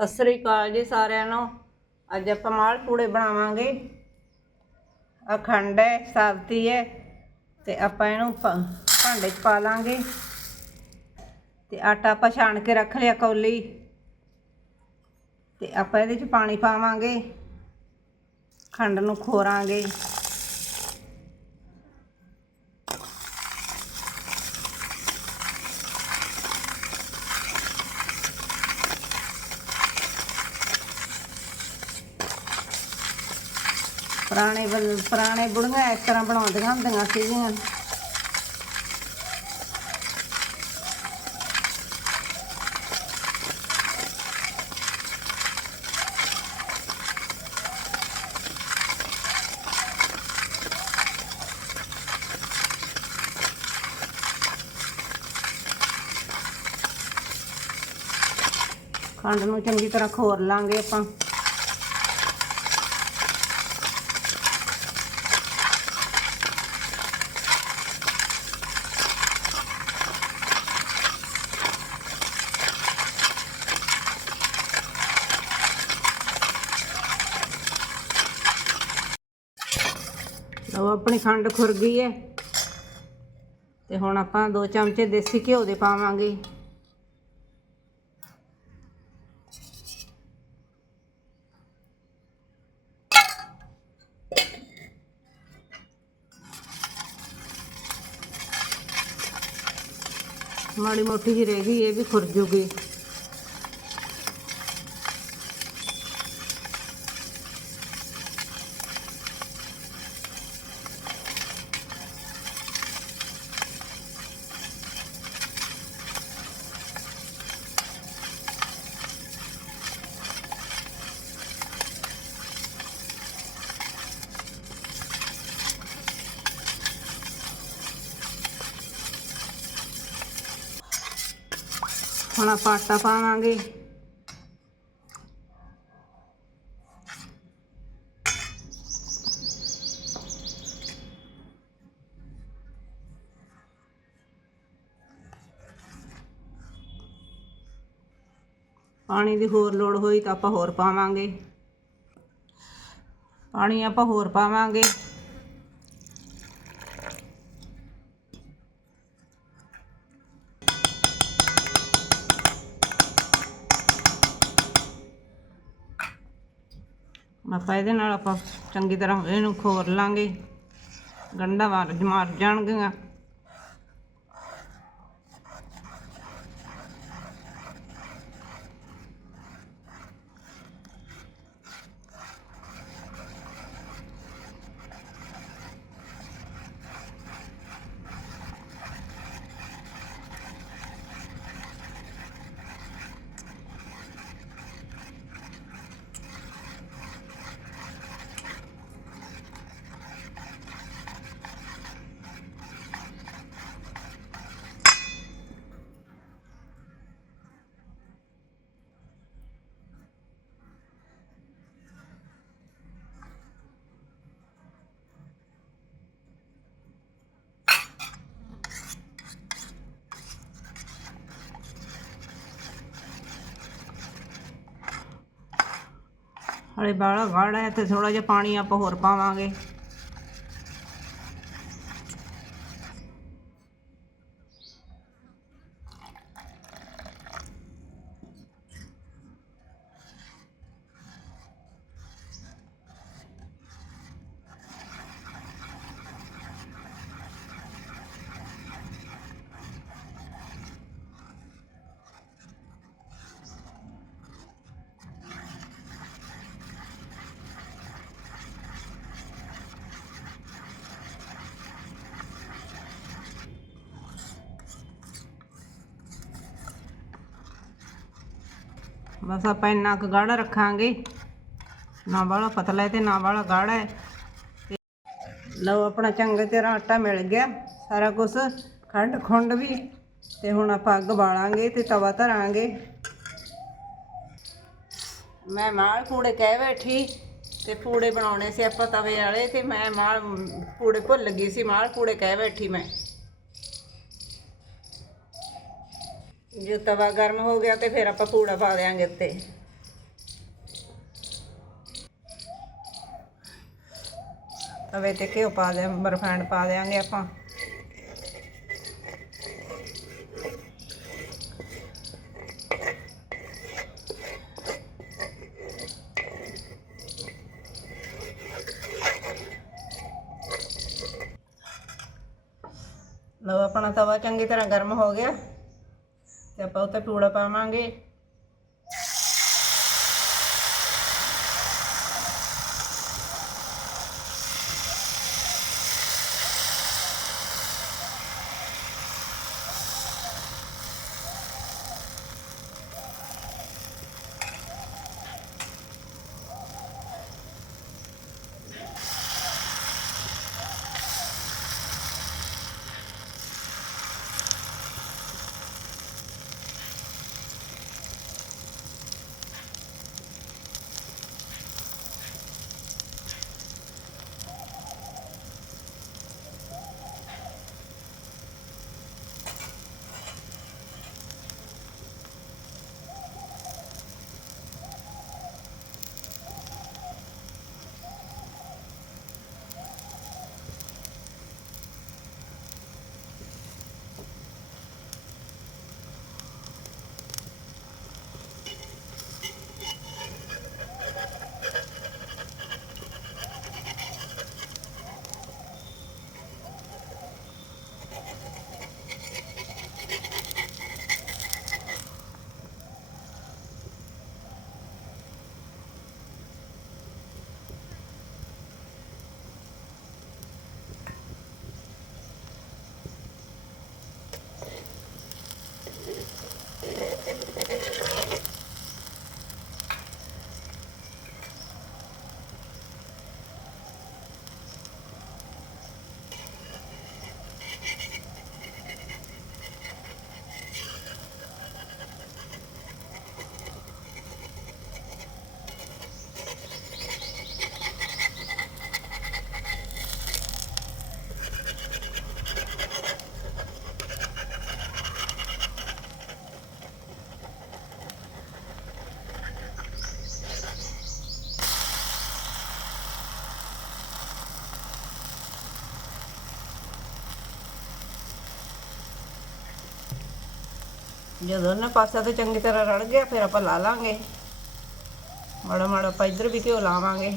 ਸਤਿ ਸ੍ਰੀ ਅਕਾਲ ਜੀ ਸਾਰਿਆਂ ਨੂੰ। ਅੱਜ ਆਪਾਂ ਮਾਲ ਪੂੜੇ ਬਣਾਵਾਂਗੇ। ਅਖੰਡ ਹੈ, ਸਾਬਤੀ ਹੈ, ਤੇ ਆਪਾਂ ਇਹਨੂੰ ਪ- ਭਾਂਡੇ 'ਚ ਪਾ ਲਾਂਗੇ। ਤੇ ਆਟਾ ਆਪਾਂ ਛਾਣ ਕੇ ਰੱਖ ਲਿਆ ਕੌਲੀ। ਤੇ ਆਪਾਂ ਇਹਦੇ 'ਚ ਪਾਣੀ ਪਾਵਾਂਗੇ। ਖੰਡ ਨੂੰ ਖੋਰਾਂਗੇ। ਪੁਰਾਣੇ ਬਲ- ਪੁਰਾਣੇ ਬੁੜੀਆਂ ਇਸ ਤਰ੍ਹਾਂ ਬਣਾਉਂਦੀਆਂ ਹੁੰਦੀਆਂ ਸੀਗੀਆਂ। ਖੰਡ ਨੂੰ ਚੰਗੀ ਤਰ੍ਹਾਂ ਖੋਰ ਲਾਂਗੇ ਆਪਾਂ ਲਓ ਆਪਣੀ ਖੰਡ ਖੁਰ ਗਈ ਹੈ। ਤੇ ਹੁਣ ਆਪਾਂ ਦੋ ਚਮਚੇ ਦੇਸੀ ਘਿਓ ਦੇ ਪਾਵਾਂਗੇ। ਮਾੜੀ ਮੋਟੀ ਜਿਹੀ ਰਹਿ ਗਈ, ਇਹ ਵੀ ਖੁਰ ਜੂਗੀ। ਹੁਣ ਆਪਾਂ ਆਟਾ ਪਾਵਾਂਗੇ। ਪਾਣੀ ਦੀ ਹੋਰ ਲੋੜ ਹੋਈ ਤਾਂ ਆਪਾਂ ਹੋਰ ਪਾਵਾਂਗੇ। ਪਾਣੀ ਆਪਾਂ ਹੋਰ ਪਾਵਾਂਗੇ। ਆਪਾਂ ਇਹਦੇ ਨਾਲ ਆਪਾਂ ਚੰਗੀ ਤਰ੍ਹਾਂ ਇਹਨੂੰ ਖੋਰ ਲਾਂਗੇ। ਗੰਢਾਂ ਮਾਰ ਮਾਰ ਜਾਣਗੀਆਂ। ਹਲੇ ਬਾਹਲਾ ਗਾੜਾ ਹੈ ਤੇ ਥੋੜਾ ਜਿਹਾ ਪਾਣੀ ਆਪਾਂ ਹੋਰ ਪਾਵਾਂਗੇ। ਬਸ ਆਪਾਂ ਇੰਨਾ ਕੁ ਗਾੜਾ ਰੱਖਾਂਗੇ। ਨਾ ਵਾਲਾ ਪਤਲਾ ਹੈ ਤੇ ਨਾ ਵਾਲਾ ਗਾੜਾ ਹੈ। ਲਓ ਆਪਣਾ ਚੰਗੇ ਤਰ੍ਹਾਂ ਆਟਾ ਮਿਲ ਗਿਆ। ਸਾਰਾ ਕੁਝ ਖੰਡ ਖੁੰਡ ਵੀ। ਤੇ ਹੁਣ ਆਪਾਂ ਅੱਗ ਬਾਲਾਂਗੇ ਤੇ ਤਵਾ ਧਰਾਂਗੇ। ਮੈਂ ਮਾਲ ਪੂੜੇ ਕਹਿ ਬੈਠੀ ਤੇ ਪੂੜੇ ਬਣਾਉਣੇ ਸੀ ਆਪਾਂ ਤਵੇ ਵਾਲੇ ਤੇ ਮੈਂ ਮਾਲ ਪੂੜੇ ਭੁੱਲ ਗਈ ਸੀ। ਮਾਲ ਪੂੜੇ ਕਹਿ ਬੈਠੀ ਮੈਂ। ਜੇ ਤਵਾ ਗਰਮ ਹੋ ਗਿਆ ਤੇ ਫਿਰ ਆਪਾਂ ਪੂੜਾ ਪਾ ਦੇਾਂਗੇ ਉੱਤੇ। ਤਵੇ ਤੇ ਘਿਓ ਪਾ ਦੇ ਬਰਫੈਂਡ ਪਾ ਦੇਾਂਗੇ ਆਪਾਂ। ਲਓ ਆਪਣਾ ਤਵਾ ਚੰਗੀ ਤਰ੍ਹਾਂ ਗਰਮ ਹੋ ਗਿਆ। ਤੇ ਆਪਾਂ ਉੱਤੇ ਪੂੜਾ ਪਾਵਾਂਗੇ। ਜਦੋਂ ਨਾ ਪਾਸਾ ਤੇ ਚੰਗੀ ਤਰ੍ਹਾਂ ਰੜ ਗਿਆ, ਫਿਰ ਆਪਾਂ ਲਾ ਲਾਂਗੇ। ਮਾੜਾ ਮਾੜਾ ਆਪਾਂ ਇੱਧਰ ਵੀ ਘਿਓ ਲਾਵਾਂਗੇ।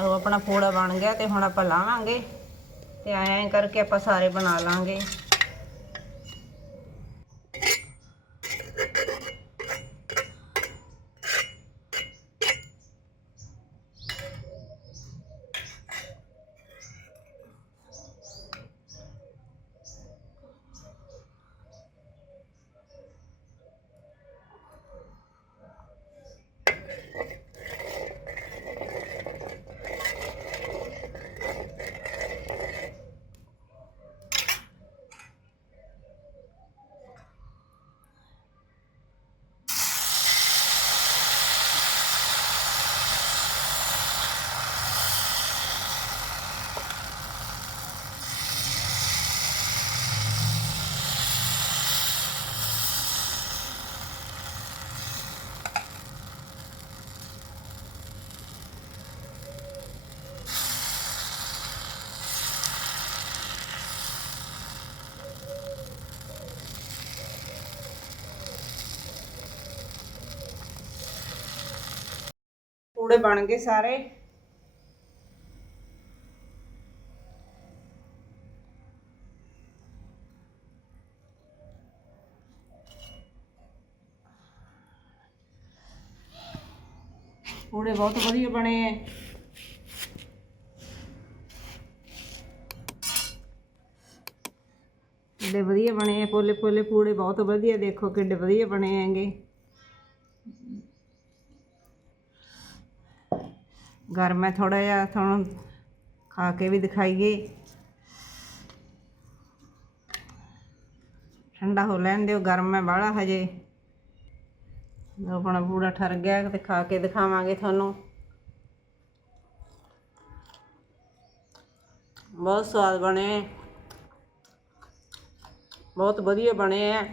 ਲਓ, ਆਪਣਾ ਪੂੜਾ ਬਣ ਗਿਆ ਤੇ ਹੁਣ ਆਪਾਂ ਲਾਵਾਂਗੇ ਤੇ ਐਂ ਐਂ ਕਰਕੇ ਆਪਾਂ ਸਾਰੇ ਬਣਾ ਲਾਂਗੇ। ਪੂੜੇ ਬਣ ਗਏ ਸਾਰੇ ਪੂੜੇ ਬਹੁਤ ਵਧੀਆ ਬਣੇ ਐ ਕਿੰਨੇ ਵਧੀਆ ਬਣੇ ਐ ਪੋਲੇ ਪੋਲੇ ਪੂੜੇ ਬਹੁਤ ਵਧੀਆ ਦੇਖੋ ਕਿੰਨੇ ਵਧੀਆ ਬਣੇ ਹੈਗੇ ਗਰਮ ਹੈ ਥੋੜਾ ਜਿਹਾ ਤੁਹਾਨੂੰ ਖਾ ਕੇ ਵੀ ਦਿਖਾਈਏ ਠੰਡਾ ਹੋ ਲੈਣ ਦਿਓ, ਗਰਮ ਹੈ ਬਾਹਲਾ ਹਜੇ। ਆਪਣਾ ਪੂੜਾ ਠਰ ਗਿਆ ਤੇ ਖਾ ਕੇ ਦਿਖਾਵਾਂਗੇ ਤੁਹਾਨੂੰ। ਬਹੁਤ ਸਵਾਦ ਬਣੇ। ਬਹੁਤ ਵਧੀਆ ਬਣੇ ਆ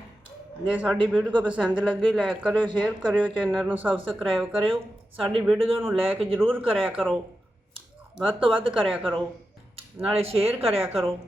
ਜੇ ਸਾਡੀ ਵੀਡੀਓ ਪਸੰਦ ਲੱਗੀ ਲਾਈਕ ਕਰਿਓ ਸ਼ੇਅਰ ਕਰਿਓ ਚੈਨਲ ਨੂੰ ਸਬਸਕ੍ਰਾਈਬ ਕਰਿਓ। ਸਾਡੀ ਵੀਡੀਓ ਨੂੰ ਲਾਈਕ ਜ਼ਰੂਰ ਕਰਿਆ ਕਰੋ। ਵੱਧ ਤੋਂ ਵੱਧ ਕਰਿਆ ਕਰੋ। ਨਾਲੇ ਸ਼ੇਅਰ ਕਰਿਆ ਕਰੋ।